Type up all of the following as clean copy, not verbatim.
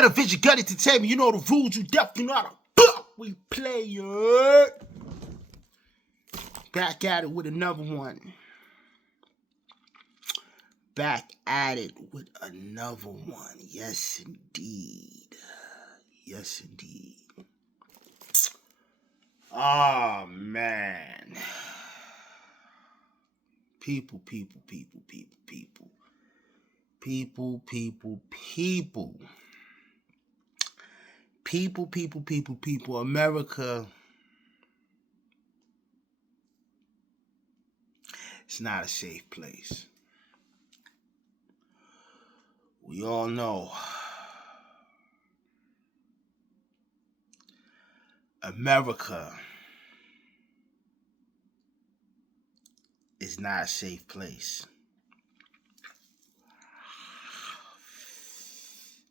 Cut vision, got entertainment. You know the rules. You definitely know how to fuck we play it. Back at it with another one. Back at it with another one. Yes, indeed. Yes, indeed. Oh, man. People. America, it's not a safe place. We all know America is not a safe place.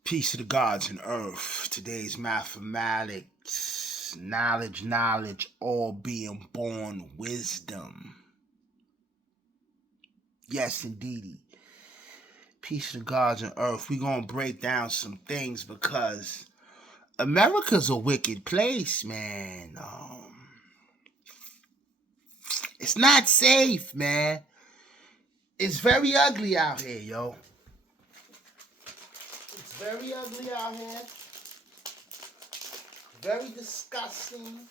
Peace to the gods and earth. Today's mathematics. Knowledge, all being born wisdom. Yes, indeedy. Peace to the gods and earth. We're going to break down some things because America's a wicked place, man. It's not safe, man. It's very ugly out here, yo. It's very ugly out here. Very disgusting.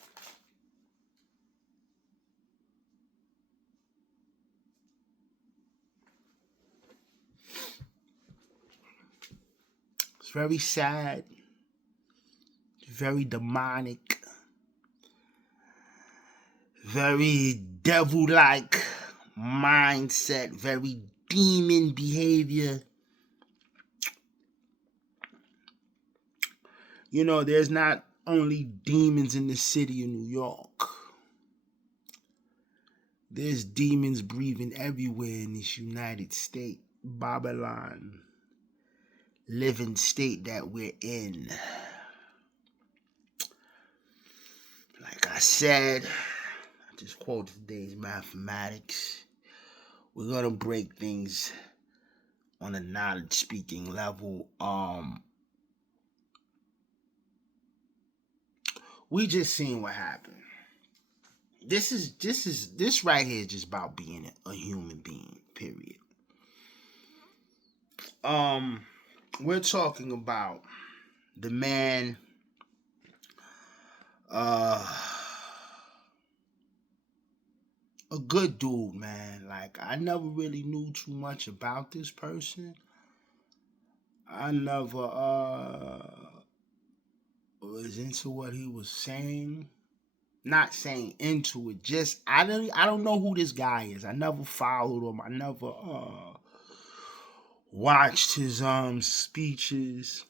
It's very sad. Very demonic. Very devil-like mindset. Very demon behavior. You know, there's not only demons in the city of New York. There's demons breathing everywhere in this United States, Babylon, living state that we're in. Like I said, I just quoted today's mathematics. We're gonna break things on a knowledge speaking level. We just seen what happened. This right here is just about being a human being, period. We're talking about the man, a good dude, man. Like, I never really knew too much about this person. I never was into what he was saying. Not saying into it, just I don't know who this guy is. I never followed him. I never watched his speeches.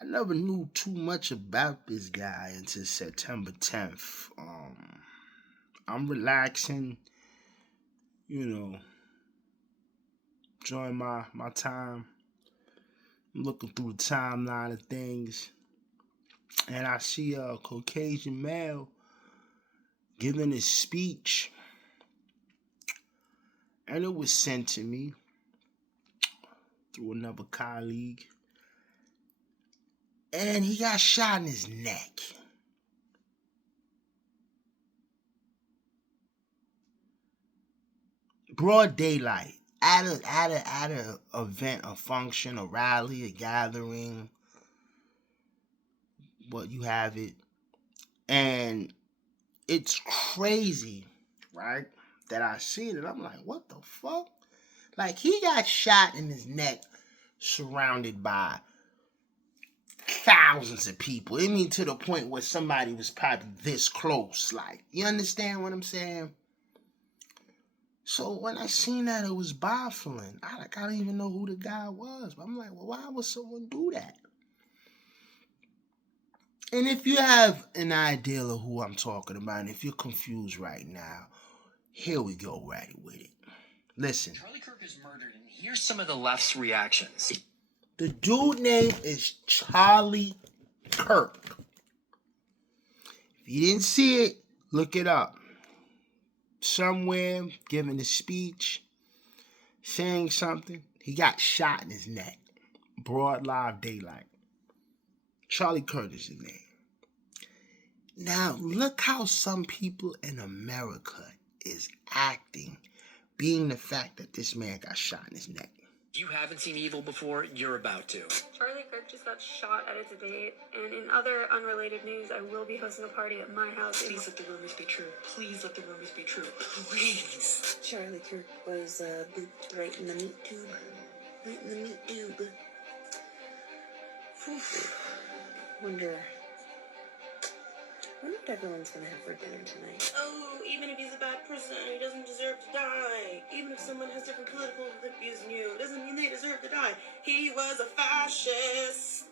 I never knew too much about this guy until September 10th. I'm relaxing, you know, enjoying my time. I'm looking through the timeline of things, and I see a Caucasian male giving his speech, and it was sent to me through another colleague, and he got shot in his neck. Broad daylight, at a event, a function, a rally, a gathering, what you have it, and it's crazy, right? That I see it, and I'm like, what the fuck? Like, he got shot in his neck, surrounded by thousands of people. I mean, to the point where somebody was probably this close. Like, you understand what I'm saying? So when I seen that, it was baffling. I don't even know who the guy was. But I'm like, well, why would someone do that? And if you have an idea of who I'm talking about, and if you're confused right now, here we go right with it. Listen. Charle Kirk is murdered, and here's some of the left's reactions. The dude name is Charle Kirk. If you didn't see it, look it up. Somewhere, giving a speech, saying something, he got shot in his neck Broad Live Daylight. Charle Kirk is his name. Now, look how some people in America is acting, being the fact that this man got shot in his neck. You haven't seen evil before, you're about to. Charle Kirk just got shot at a debate, and in other unrelated news, I will be hosting a party at my house. Please let the rumors be true. Please let the rumors be true. Please. Charle Kirk was booped right in the meat tube. Right in the meat tube. Wonder what everyone's gonna have for dinner tonight. Oh, even if he's a bad person, he doesn't deserve to die. Even if someone has different political views than you, doesn't mean they deserve to die. He was a fascist.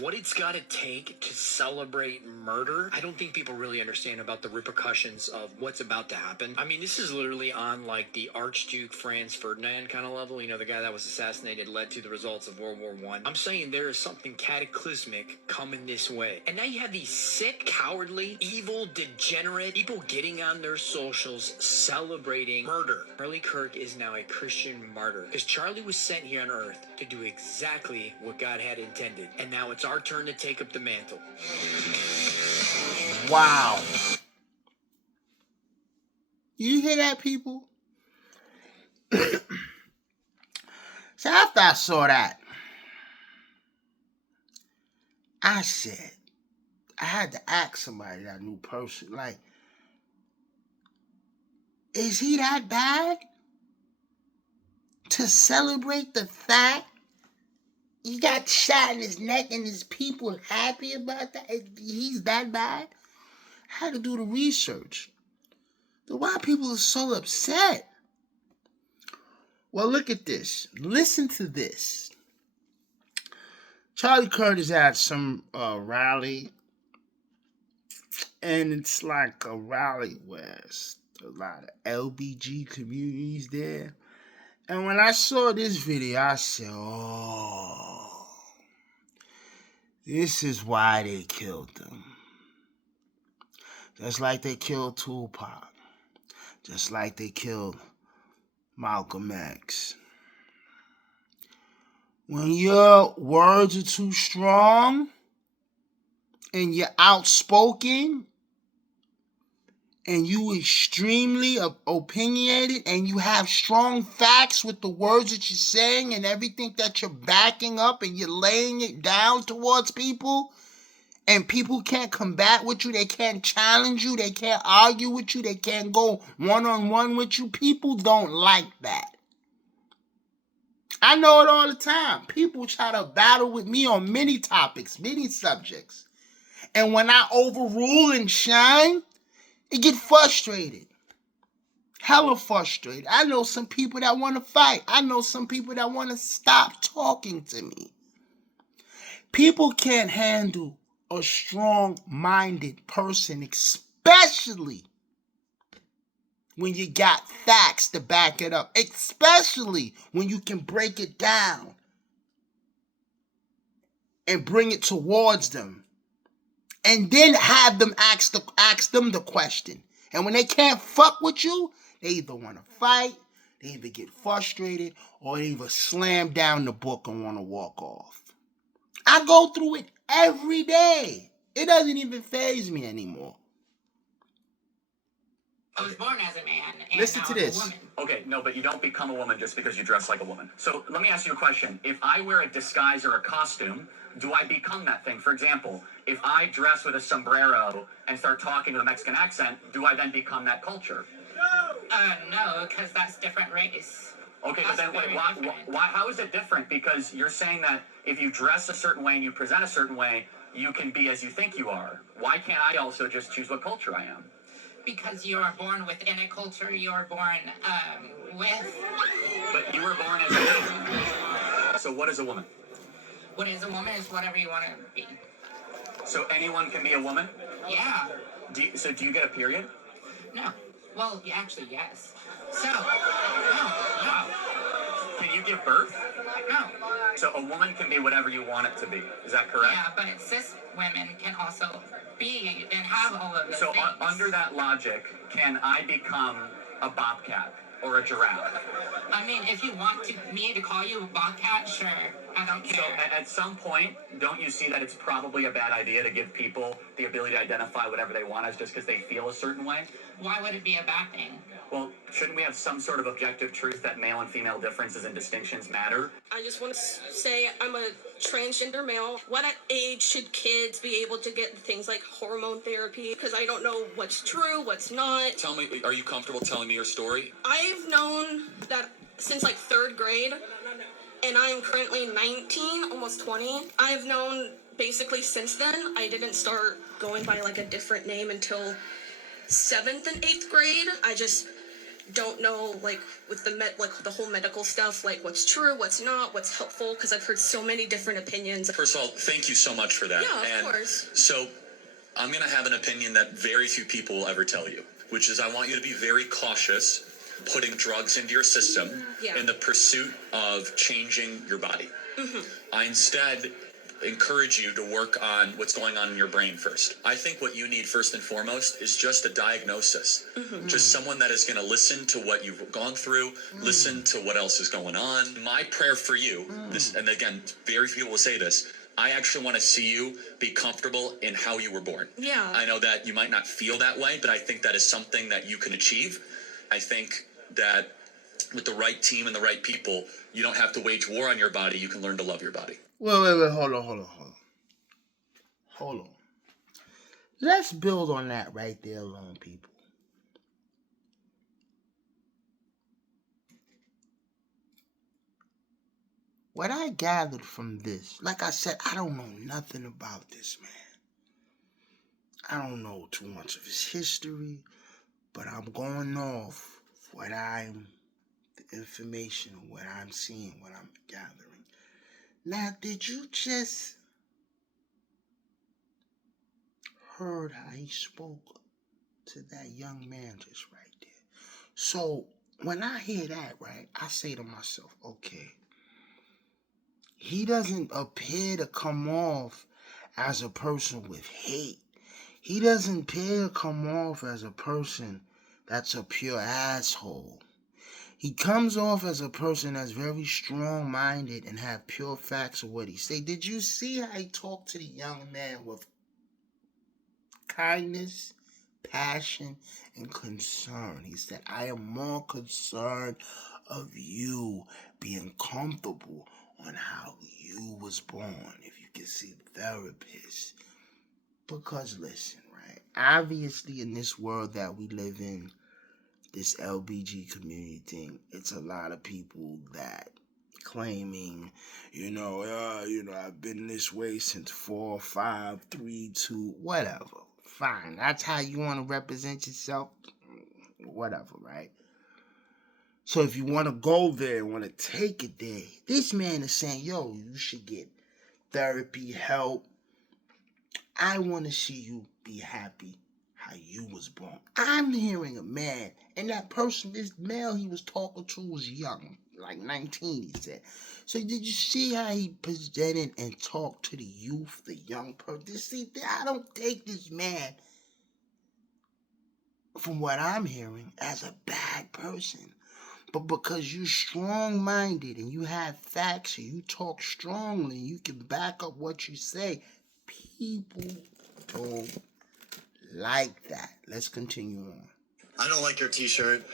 What it's got to take to celebrate murder, I don't think people really understand about the repercussions of what's about to happen. I mean, this is literally on like the Archduke Franz Ferdinand kind of level. You know, the guy that was assassinated led to the results of World War I. I'm saying there is something cataclysmic coming this way. And now you have these sick, cowardly, evil, degenerate people getting on their socials celebrating murder. Charle Kirk is now a Christian martyr because Charlie was sent here on earth to do exactly what God had intended. And now it's our turn to take up the mantle. Wow. You hear that, people? So after I saw that, I said, I had to ask somebody that I knew personally, like, is he that bad to celebrate the fact he got shot in his neck and his people happy about that? He's that bad? I had to do the research. Then why people are so upset? Well, look at this. Listen to this. Charle Kirk is at some rally, and it's like a rally where there's a lot of LBG communities there. And when I saw this video, I said, oh, this is why they killed them. Just like they killed Tupac. Just like they killed Malcolm X. When your words are too strong and you're outspoken and you extremely opinionated and you have strong facts with the words that you're saying and everything that you're backing up and you're laying it down towards people, and people can't combat with you, they can't challenge you, they can't argue with you, they can't go one-on-one with you, people don't like that. I know it all the time. People try to battle with me on many topics, many subjects. And when I overrule and shine, it get frustrated. Hella frustrated. I know some people that want to fight. I know some people that want to stop talking to me. People can't handle a strong-minded person, especially when you got facts to back it up, especially when you can break it down and bring it towards them, and then have them ask them the question. And when they can't fuck with you, they either want to fight, they either get frustrated, or they either slam down the book and want to walk off. I go through it every day. It doesn't even faze me anymore. I was born as a man, and Listen now to I'm this. a woman. Okay, no, but you don't become a woman just because you dress like a woman. So let me ask you a question. If I wear a disguise or a costume, do I become that thing? For example, if I dress with a sombrero and start talking with a Mexican accent, do I then become that culture? No, because that's different race. Okay, but That's then wait, very why, different. how is it different? Because you're saying that if you dress a certain way and you present a certain way, you can be as you think you are. Why can't I also just choose what culture I am? Because you are born within a culture, you are born with. But you were born as a woman. So what is a woman? What is a woman is whatever you want to be. So anyone can be a woman? Yeah. So do you get a period? No. Well, actually, yes. So, Wow. Can you give birth? no. So a woman can be whatever you want it to be. Is that correct? Yeah, but cis women can also be and have all of those So things. under that logic, can I become a bobcat? or a giraffe? I mean, if you want me to call you a bobcat, sure. I don't care. So at some point, don't you see that it's probably a bad idea to give people the ability to identify whatever they want as just because they feel a certain way? Why would it be a bad thing? Well, shouldn't we have some sort of objective truth that male and female differences and distinctions matter? I just want to say I'm a transgender male. What age should kids be able to get things like hormone therapy? Because I don't know what's true, what's not. Tell me, are you comfortable telling me your story? I've known that since like 3rd grade, and I'm currently 19, almost 20. I've known basically since then. I didn't start going by like a different name until 7th and 8th grade. I just don't know, like, with the whole medical stuff, like what's true, what's not, what's helpful, because I've heard so many different opinions. First of all, thank you so much for that. Yeah, of course. So I'm going to have an opinion that very few people will ever tell you, which is I want you to be very cautious putting drugs into your system in the pursuit of changing your body. I instead encourage you to work on what's going on in your brain first. I think what you need first and foremost is just a diagnosis. Just someone that is going to listen to what you've gone through, listen to what else is going on. My prayer for you, this, and again, very few people will say this, I actually want to see you be comfortable in how you were born. Yeah. I know that you might not feel that way, but I think that is something that you can achieve. I think that with the right team and the right people, you don't have to wage war on your body. You can learn to love your body. Wait, hold on. Let's build on that right there alone, people. What I gathered from this, like I said, I don't know nothing about this man. I don't know too much of his history, but I'm going off the information, what I'm seeing, what I'm gathering. Now, did you just heard how he spoke to that young man just right there? So, when I hear that, right, I say to myself, okay, he doesn't appear to come off as a person with hate. He doesn't appear to come off as a person that's a pure asshole. He comes off as a person that's very strong-minded and have pure facts of what he say. Did you see how he talked to the young man with kindness, passion, and concern? He said, I am more concerned of you being comfortable on how you was born. If you can see the therapist. Because listen, right? Obviously in this world that we live in, this LBG community thing, it's a lot of people that claiming, I've been this way since 4, 5, 3, 2, whatever. Fine. That's how you want to represent yourself. Whatever, right? So if you want to go there and want to take it there, this man is saying, yo, you should get therapy, help. I want to see you be happy how you was born. I'm hearing a man, and that person, this male he was talking to was young, like 19, he said. So did you see how he presented and talked to the youth, the young person? See, I don't take this man, from what I'm hearing, as a bad person. But because you're strong-minded and you have facts and you talk strongly and you can back up what you say, people don't like that. Let's continue on. I don't like your t-shirt.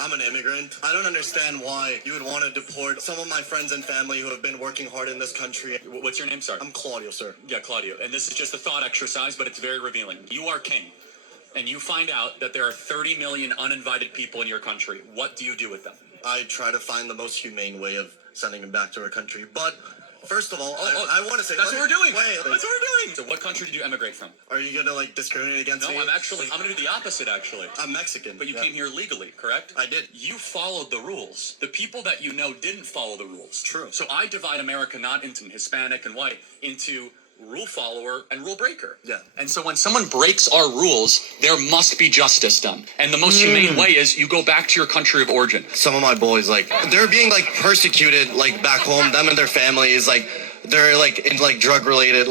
I'm an immigrant. I don't understand why you would want to deport some of my friends and family who have been working hard in this country. What's your name, sir? I'm Claudio, sir. Yeah, Claudio. And this is just a thought exercise, but it's very revealing. You are king, and you find out that there are 30 million uninvited people in your country. What do you do with them? I try to find the most humane way of sending them back to our country, but first of all, I want to say... That's what we're doing. Wait. That's what we're doing. So what country did you emigrate from? Are you going to, discriminate against me? No, I'm going to do the opposite, actually. I'm Mexican. But you came here legally, correct? I did. You followed the rules. The people that you know didn't follow the rules. True. So I divide America not into Hispanic and white, into rule follower and rule breaker. Yeah. And so when someone breaks our rules, there must be justice done. And the most humane way is you go back to your country of origin. Some of my boys, they're being, persecuted, back home, them and their families, they're, in, drug-related,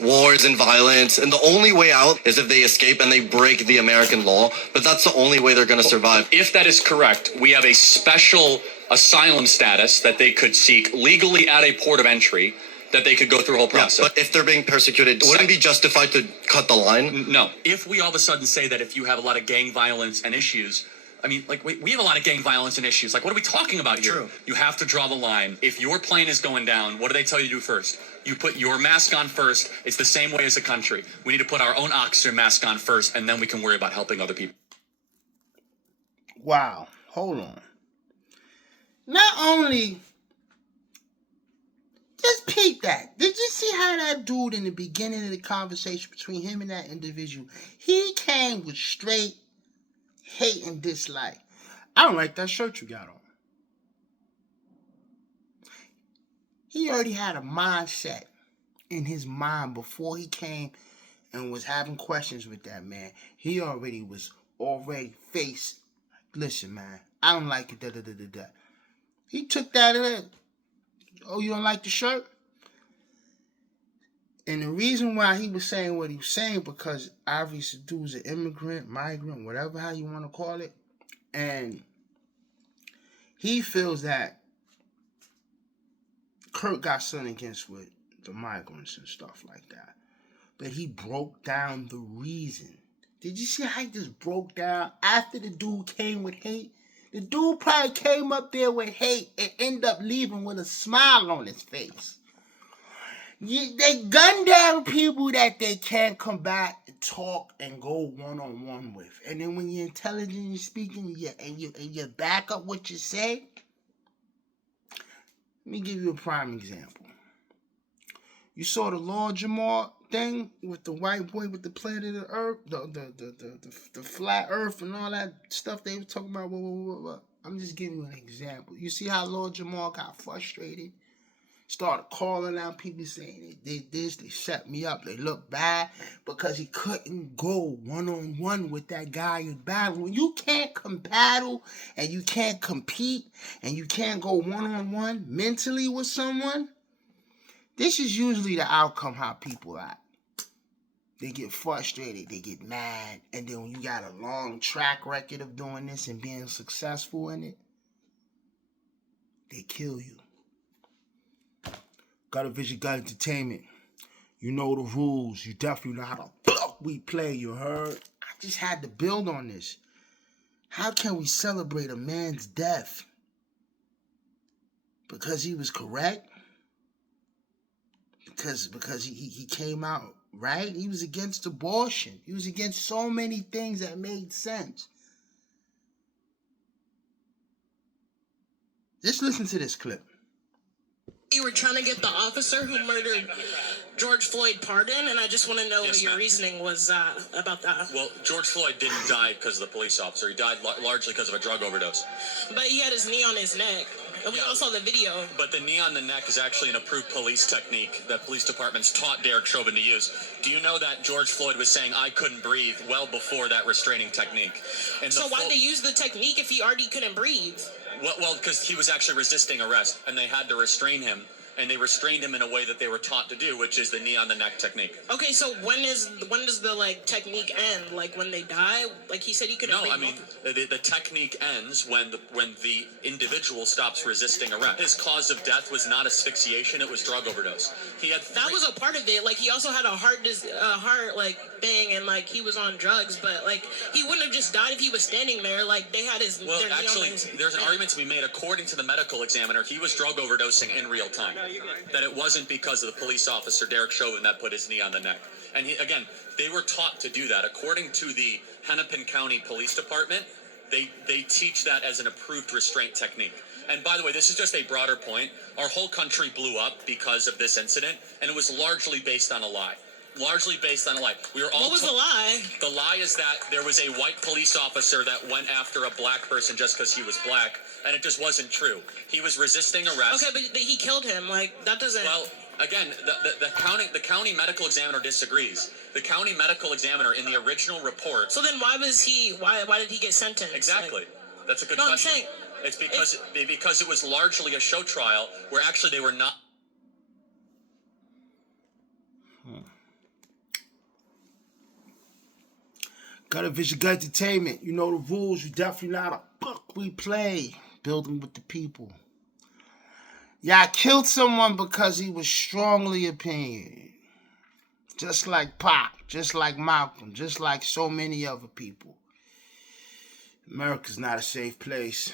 wars and violence, and the only way out is if they escape and they break the American law, but that's the only way they're going to survive. If that is correct, we have a special asylum status that they could seek legally at a port of entry, that they could go through a whole process. Yeah, but if they're being persecuted, wouldn't it be justified to cut the line? No. If we all of a sudden say that if you have a lot of gang violence and issues, I mean, like, we have a lot of gang violence and issues. Like, what are we talking about here? True. You have to draw the line. If your plane is going down, what do they tell you to do first? You put your mask on first. It's the same way as a country. We need to put our own oxygen mask on first, and then we can worry about helping other people. Wow. Hold on. Not only... Just peep that. Did you see how that dude in the beginning of the conversation between him and that individual, he came with straight hate and dislike. I don't like that shirt you got on. He already had a mindset in his mind before he came and was having questions with that man. He already faced, listen, man, I don't like it, He took that in. Oh, you don't like the shirt? And the reason why he was saying what he was saying, because obviously dude's an immigrant, migrant, whatever how you want to call it. And he feels that Kirk got something against with the migrants and stuff like that. But he broke down the reason. Did you see how he just broke down after the dude came with hate? The dude probably came up there with hate and ended up leaving with a smile on his face. They gun down people that they can't combat, talk, and go one-on-one with. And then when you're intelligent and you're speaking, and you back up what you say. Let me give you a prime example. You saw the Lord Jamar thing with the white boy with the planet of the earth, the flat earth and all that stuff they were talking about. I'm just giving you an example. You see how Lord Jamar got frustrated? Started calling out people saying they did this, they set me up, they look bad because he couldn't go one-on-one with that guy in battle. When you can't battle and you can't compete and you can't go one-on-one mentally with someone, this is usually the outcome how people act. They get frustrated, they get mad, and then when you got a long track record of doing this and being successful in it, they kill you. Got a vision, got entertainment. You know the rules. You definitely know how the we play, you heard? I just had to build on this. How can we celebrate a man's death? Because he was correct? Because he came out right? He was against abortion. He was against so many things that made sense. Just listen to this clip. You were trying to get the officer who murdered George Floyd pardoned, and I just want to know what your reasoning was about that. Well, George Floyd didn't die because of the police officer. He died largely because of a drug overdose. But he had his knee on his neck. And we all saw the video. But the knee on the neck is actually an approved police technique that police departments taught Derek Chauvin to use. Do you know that George Floyd was saying, I couldn't breathe, well before that restraining technique? And so why'd they use the technique if he already couldn't breathe? Well, because he was actually resisting arrest, and they had to restrain him. And they restrained him in a way that they were taught to do, which is the knee on the neck technique. Okay, so when does the technique end? Like when they die? Like he said, he couldn't. No, I mean the technique ends when the individual stops resisting arrest. His cause of death was not asphyxiation; it was drug overdose. He had that was a part of it. Like he also had a heart thing, and like he was on drugs, but like he wouldn't have just died if he was standing there. Like they had his. Well, actually, there's an argument to be made. According to the medical examiner, he was drug overdosing in real time. That it wasn't because of the police officer, Derek Chauvin, that put his knee on the neck. And they were taught to do that. According to the Hennepin County Police Department, they teach that as an approved restraint technique. And by the way, this is just a broader point. Our whole country blew up because of this incident, and it was largely based on a lie. We were all. What was the lie? The lie is that there was a white police officer that went after a black person just because he was black, and it just wasn't true. He was resisting arrest. Okay, but he killed him. Like that doesn't. Well, again, the county medical examiner disagrees. The county medical examiner in the original report. So then why was he? Why did he get sentenced? Exactly. That's a good question. I'm saying it's because it was largely a show trial where actually they were not. Gutter Vision Gun Entertainment. You know the rules. You definitely not a book we play. Building with the people. Y'all killed someone because he was strongly opinionated. Just like Pac. Just like Malcolm. Just like so many other people. America's not a safe place.